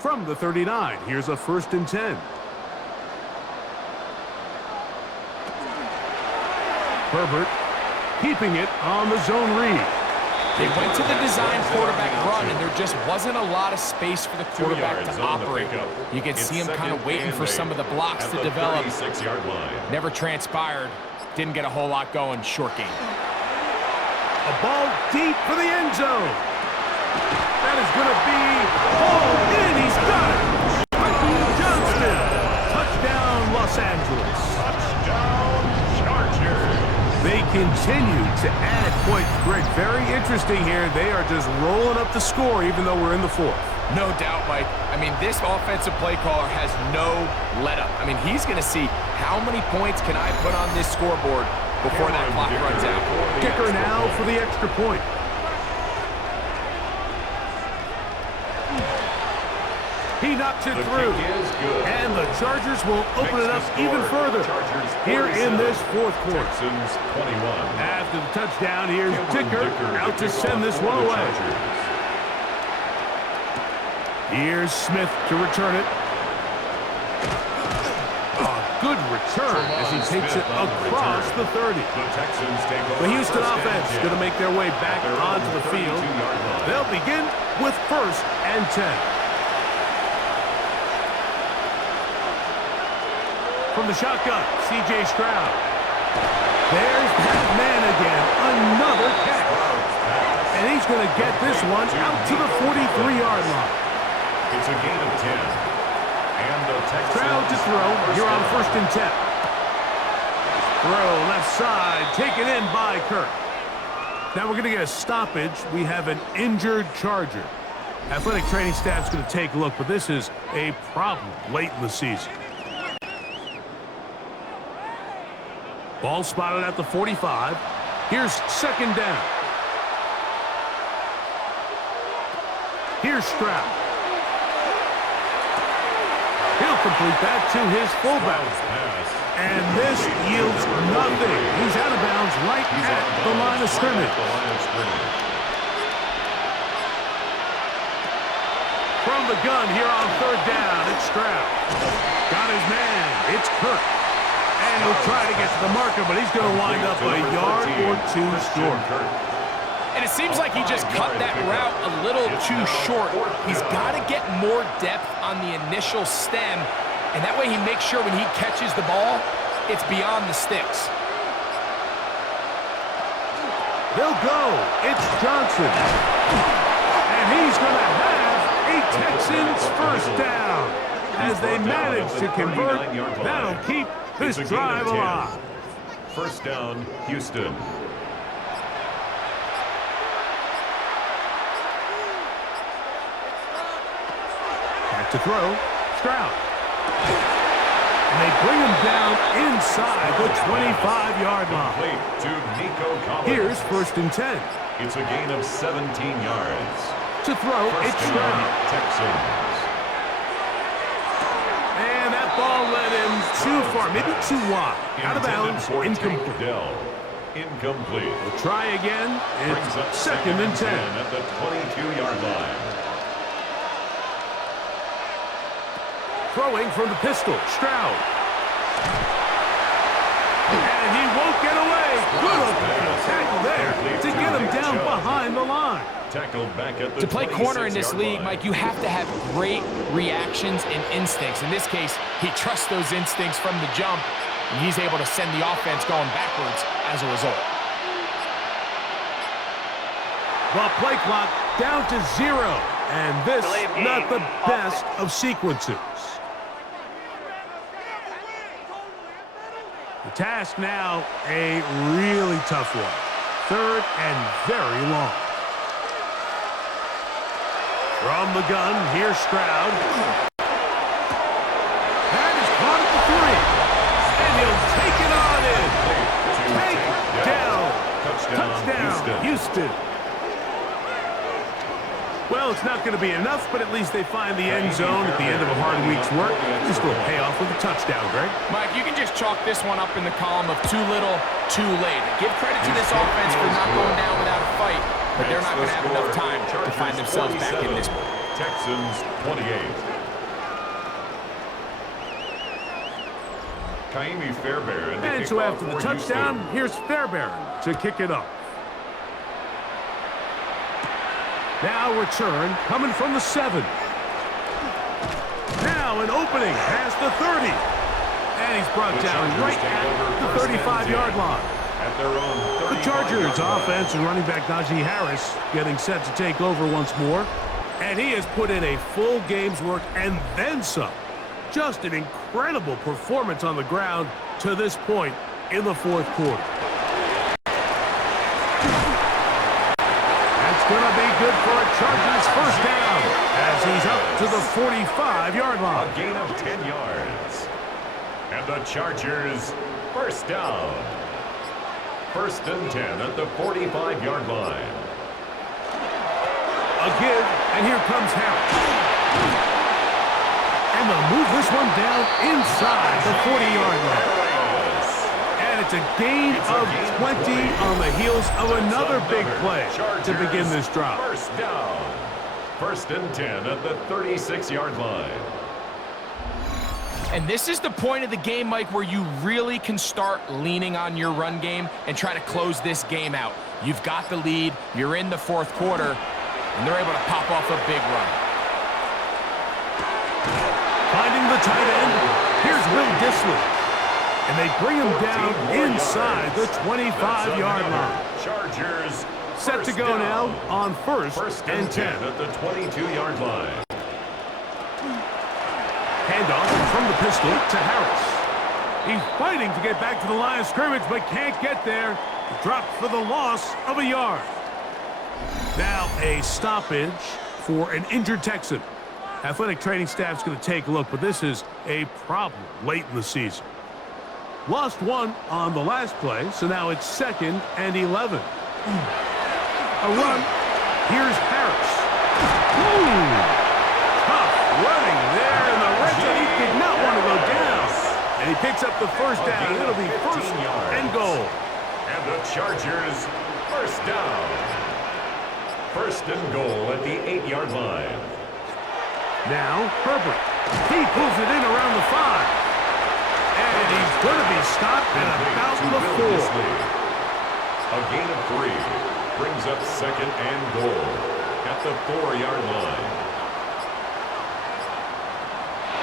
From the 39, here's a 1st and 10. Herbert keeping it on the zone read. They went to the design quarterback run, and there just wasn't a lot of space for the quarterback to operate. You can see him kind of waiting for some of the blocks to develop. Never transpired. Didn't get a whole lot going. Short game. A ball deep for the end zone. That is going to be hauled in. He's got it. Johnston. Touchdown, Los Angeles. Touchdown, Chargers. They continue to add points. Greg, very interesting here. They are just rolling up the score even though we're in the fourth. No doubt, Mike. I mean, this offensive play caller has no let-up. I mean, he's going to see how many points can I put on this scoreboard before that clock runs out. Kicker now for the extra point. He knocks it through. And the Chargers will open it up even further here in this fourth quarter. Texans 21. After the touchdown, here's Dicker out to send this one away. Here's Smith to return it. Good return as he takes it across the 30. The Houston offense going to make their way back onto the field. They'll begin with 1st and 10. From the shotgun, C.J. Stroud. There's that man again. Another catch. And he's going to get this one out to the 43-yard line. It's a gain of 10. And the Texans. Stroud to throw. You're on 1st and 10. Throw left side. Taken in by Kirk. Now we're going to get a stoppage. We have an injured Charger. Athletic training staff's going to take a look, but this is a problem late in the season. Ball spotted at the 45. Here's 2nd down. Here's Stroud. He'll complete that to his fullback. And this yields nothing. He's out of bounds right at the line of scrimmage. From the gun here on 3rd down, it's Stroud. Got his man. It's Kirk. And he'll try to get to the marker, but he's going to wind up a yard or 2 short. And it seems like he just cut that route a little too short. He's got to get more depth on the initial stem, and that way he makes sure when he catches the ball, it's beyond the sticks. They'll go. It's Johnson. And he's going to have a Texans 1st down. As they manage to convert, that'll keep this drive alive. 1st down, Houston. Back to throw. Stroud. And they bring him down inside the 25-yard line. Here's 1st and 10. It's a gain of 17 yards. To throw, it's Stroud. Texans. And that ball led him too far, maybe too wide. Out of bounds, incomplete. Incomplete. We'll try again. It's 2nd and 10. At the 22-yard line. Throwing from the pistol, Stroud. And he won't get away. Good tackle there to get him down behind the line. Tackled back at the To play corner in this league, Mike, you have to have great reactions and instincts. In this case, he trusts those instincts from the jump, and he's able to send the offense going backwards as a result. The play clock down to 0, and this not the best of sequences. The task now, a really tough one. 3rd and very long. From the gun, here's Stroud. That is caught at the 3. And he'll take it on in. Touchdown, Houston. Well, it's not going to be enough, but at least they find the end zone at the end of a hard week's work. This will pay off with a touchdown, Greg. Mike, you can just chalk this one up in the column of too little, too late. Give credit to this offense for not going down without a fight, but they're not going to have enough time to find themselves back in this one. Texans 28. And so after the touchdown, here's Fairbairn to kick it up. Now return coming from the 7. Now an opening past the 30. And he's brought down right at the 35-yard line. At their own The Chargers offense and running back Najee Harris getting set to take over once more. And he has put in a full game's work and then some. Just an incredible performance on the ground to this point in the fourth quarter. That's going to be good for a Chargers first down as he's up to the 45-yard line. A gain of 10 yards. And the Chargers first down. First and 10 at the 45-yard line. A give, and here comes Harris. And they'll move this one down inside the 40-yard line. And it's a gain of 20 on the heels of another big play to begin this drive. First down. First and 10 at the 36-yard line. And this is the point of the game, Mike, where you really can start leaning on your run game and try to close this game out. You've got the lead, you're in the fourth quarter, and they're able to pop off a big run. Finding the tight end, here's Will Dissly. And they bring him down inside the 25-yard line. Chargers set to go now on first and 10 at the 22-yard line. Handoff from the pistol to Harris. He's fighting to get back to the line of scrimmage, but can't get there. Dropped for the loss of a yard. Now a stoppage for an injured Texan. Athletic training staff's going to take a look, but this is a problem late in the season. Lost one on the last play, so now it's 2nd and 11. A run. Here's Harris. Tough running there in the red zone. He did not want to go down. And he picks up the first down. It'll be first and goal. And the Chargers first down. First and goal at the 8-yard line. Now Herbert. He pulls it in around the 5. And he's going to be stopped at about the 4. A gain of 3 brings up second and goal at the 4-yard line.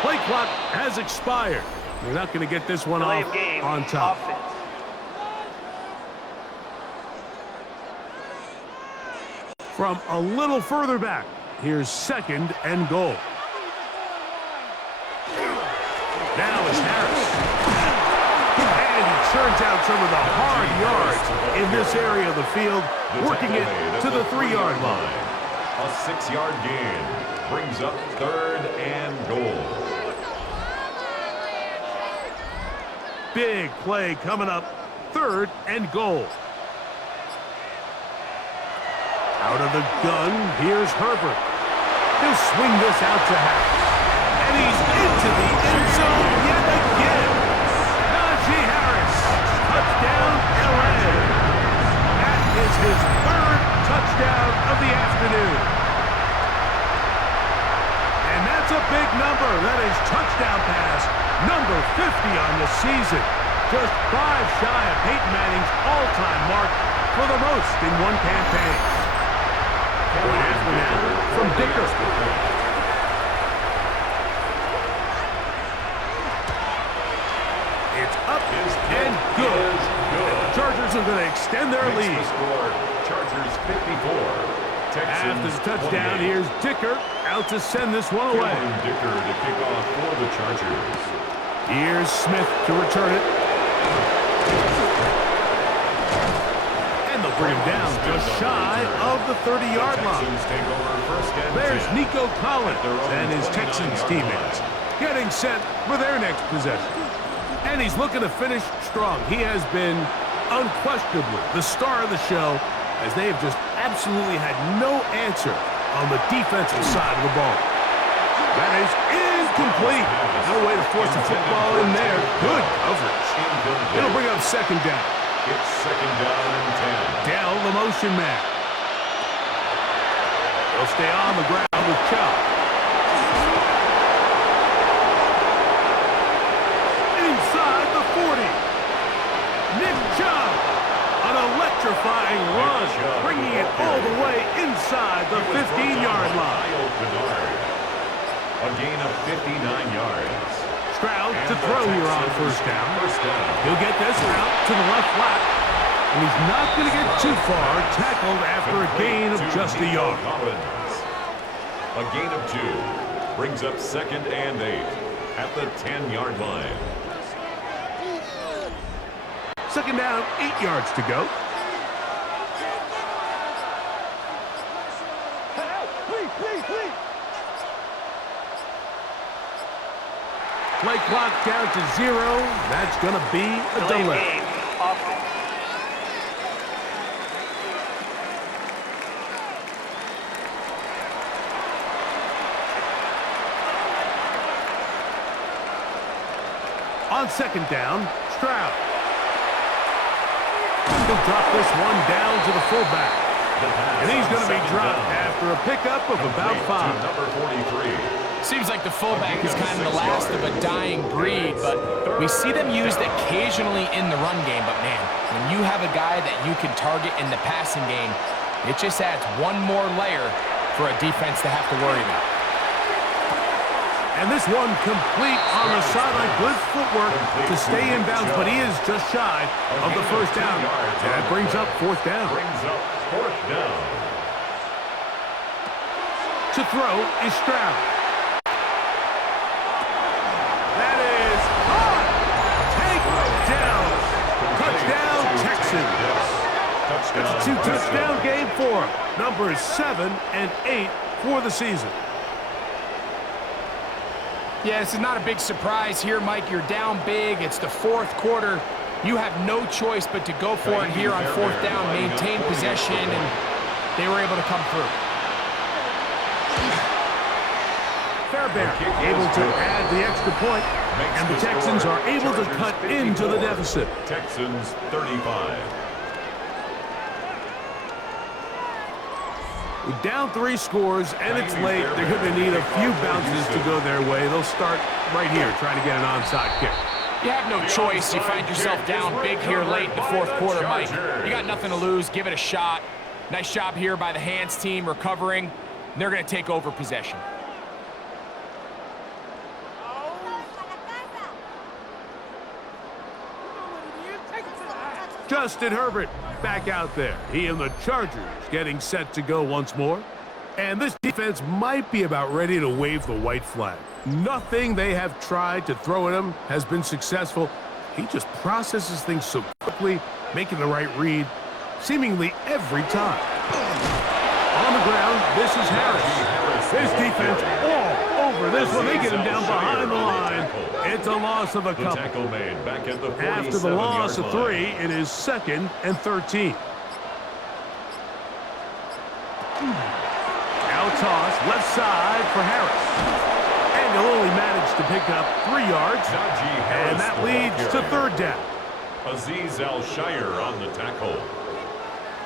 Play clock has expired. They're not going to get this one off on top. Offense. From a little further back, here's 2nd and goal. Now is Harris. And he churns out some of the hard yards in this area of the field, working it to the 3-yard line. A 6-yard gain brings up 3rd and goal. Big play coming up, 3rd and goal. Out of the gun, here's Herbert. He'll swing this out to Harris. And he's into the end zone yet again. Najee Harris, touchdown LA. That is his 3rd touchdown of the afternoon. And that's a big number. That is touchdown pass number 50 on the season. Just 5 shy of Peyton Manning's all-time mark for the most in one campaign. Point after now from Dicker. It's up and good. The Chargers are going to extend their lead. Chargers 54. Texans After the touchdown, 28. here's Dicker out to send this one away. Dicker to kick off for the Chargers. Here's Smith to return it. And they'll bring him down just shy of the 30-yard line. There's Nico Collins and his Texans teammates getting set for their next possession. And he's looking to finish strong. He has been unquestionably the star of the show, as they have just absolutely had no answer on the defensive side of the ball. That is incomplete. No way to force the football in there. Good coverage. It'll bring up 2nd down. It's 2nd down and 10. Dell, the motion man. He'll stay on the ground with Chubb. Inside the inside the 15-yard line. A gain of 59 yards. Stroud to throw here on first down. He'll get this out to the left flat. And he's not going to get too far, tackled after a gain of just a yard. A gain of 2 brings up 2nd and 8 at the 10-yard line. 2nd down, 8 yards to go. Play clock down to 0. That's going to be a delay. Game, offense. On 2nd down, Stroud. He'll drop this one down to the fullback. And he's going to be dropped after a pickup of about 5. Number 43. Seems like the fullback is kind of the last of a dying breed, but we see them used occasionally in the run game. But, man, when you have a guy that you can target in the passing game, it just adds one more layer for a defense to have to worry about. And this one complete on the sideline. Good footwork to stay in bounds, but he is just shy of the first down. That brings up 4th down. To throw is Stroud. That is caught. Take down. Touchdown, Texans. It's a 2-touchdown game for him. Numbers 7 and 8 for the season. Yeah, this is not a big surprise here, Mike. You're down big. It's the 4th quarter. You have no choice but to go for it here on 4th down, maintain possession, and they were able to come through. Fairbairn able to add the extra point, and the Texans are able to cut into the deficit. Texans 35. Down 3 scores, and it's late. They're going to need a few bounces to go their way. They'll start right here, trying to get an onside kick. You have no choice. You find yourself down big here late in the 4th quarter, Mike. You got nothing to lose. Give it a shot. Nice job here by the hands team recovering. They're going to take over possession. Justin Herbert back out there. He and the Chargers getting set to go once more. And this defense might be about ready to wave the white flag. Nothing they have tried to throw at him has been successful. He just processes things so quickly, making the right read seemingly every time. On the ground, this is Harris. This defense all over this one. They get him down behind the line. It's a loss of a couple. After the loss of 3, it is 2nd and 13. Now toss, left side for Harris. And he'll only manage to pick up 3 yards. And that leads to 3rd down. Azeez Al-Shire on the tackle.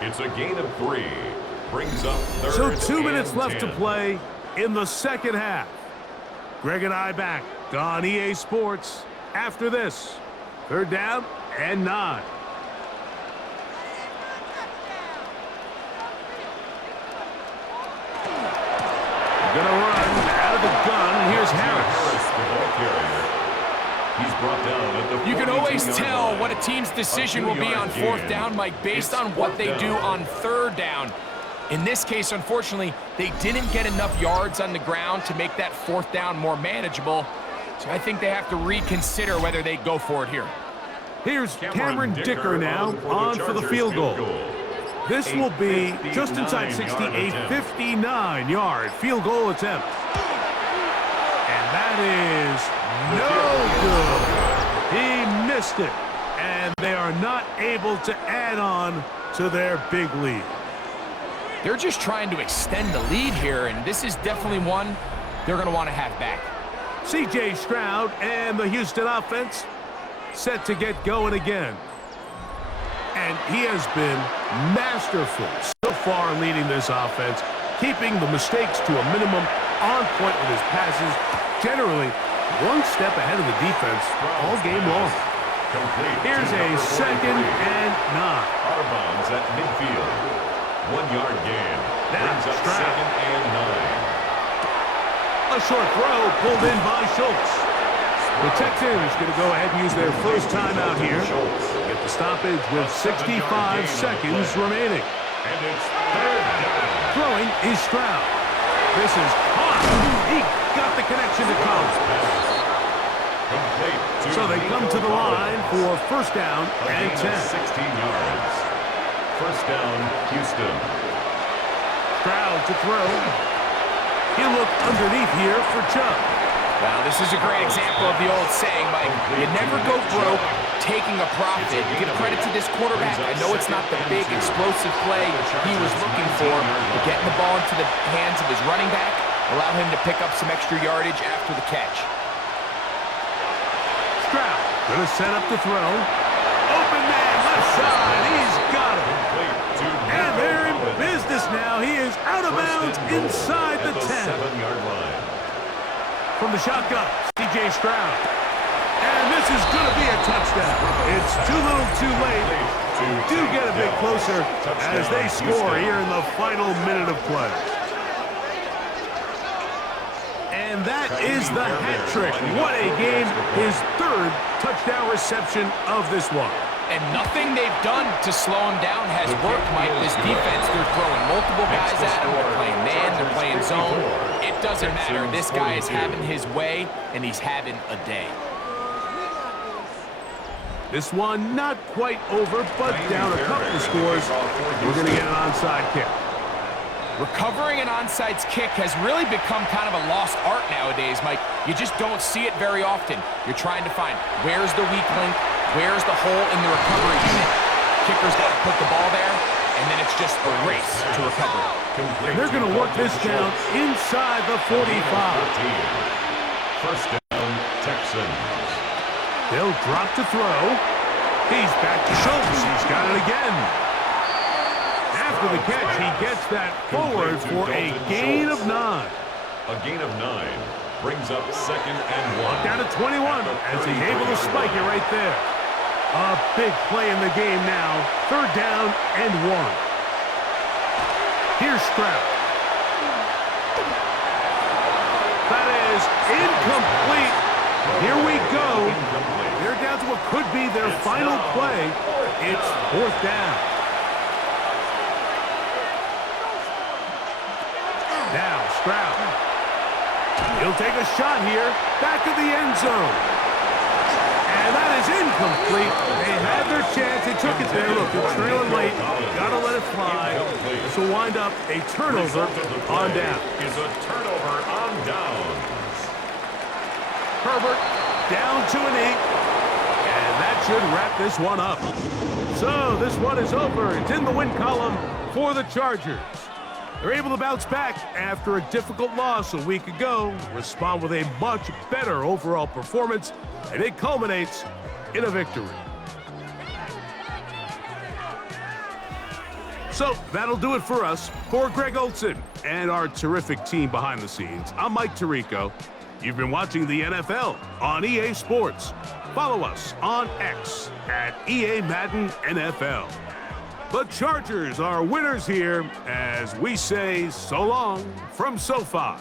It's a gain of 3. Brings up 3rd. So 2 minutes left to play in the 2nd half. Greg and I back on EA Sports after this. 3rd down and 9. Gonna run out of the gun. Here's Harris. The ball carrier. He's brought down at the You can always 42-yard tell line. what a team's decision will be on 4th down, Mike, based on what they do on 3rd down. In this case, unfortunately, they didn't get enough yards on the ground to make that 4th down more manageable. So I think they have to reconsider whether they go for it here. Here's Cameron Dicker now on for the field goal. This will be just inside 60, a 59-yard field goal attempt. And that is no good. He missed it. And they are not able to add on to their big lead. They're just trying to extend the lead here, and this is definitely one they're going to want to have back. C.J. Stroud and the Houston offense set to get going again. And he has been masterful so far leading this offense, keeping the mistakes to a minimum, on point with his passes, generally one step ahead of the defense all game long. Here's a 2nd and 9. Out of bounds at midfield. 1 yard gain. Brings up Stroud. 2nd and 9. A short throw pulled in by Schultz. The Texans going to go ahead and use their first timeout here. Get the stoppage with 65 seconds remaining. And it's 3rd down. Throwing is Stroud. This is caught. He got the connection to Collins. So they come to the line for first down and 10. 16 yards. First down, Houston. Stroud to throw. He'll look underneath here for Chubb. Well, this is a great example of the old saying, Mike. You never go broke taking a profit. Give credit to this quarterback. I know it's not the big, explosive play he was looking for, but getting the ball into the hands of his running back, allow him to pick up some extra yardage after the catch. Stroud going to set up the throw. Open man, left side. He's got it. And they're in business now. He is out of bounds inside the 10. 7-yard line. From the shotgun, C.J. Stroud. And this is going to be a touchdown. It's too little too late. Do get a bit closer as they score here in the final minute of play. And that is the hat trick. What a game. His 3rd touchdown reception of this one. And nothing they've done to slow him down has worked, Mike. This defense, they're throwing multiple guys at him. They're playing man, they're playing zone. It doesn't matter. This guy is having his way, and he's having a day. This one not quite over, but down a couple of scores. We're going to get an onside kick. Recovering an onside kick has really become kind of a lost art nowadays, Mike. You just don't see it very often. You're trying to find where's the weak link, where's the hole in the recovery unit. Kicker's got to put the ball there, and then it's just a race to recover. And they're going to work this down inside the 45. First down, Texans. They'll drop to throw. He's back to Schultz. He's got it again. After the catch, he gets that forward for a gain of 9. A gain of 9 brings up 2nd and 1. Down to 21 as he's able to spike it right there. A big play in the game now. 3rd down and 1. Here's Stroud. That is incomplete. Here we go. They're down to what could be their final play. It's 4th down. Now Stroud. He'll take a shot here. Back of the end zone. And that is incomplete. They had their chance. They took it there. Look, they're trailing late. Got to let it fly. This will wind up a turnover on down. Is a turnover on downs. Herbert down to a knee. And that should wrap this one up. So this one is over. It's in the win column for the Chargers. They're able to bounce back after a difficult loss a week ago, respond with a much better overall performance, and it culminates in a victory. So that'll do it for us. For Greg Olson and our terrific team behind the scenes, I'm Mike Tirico. You've been watching the NFL on EA Sports. Follow us on X at EA Madden NFL. The Chargers are winners here as we say so long from SoFi.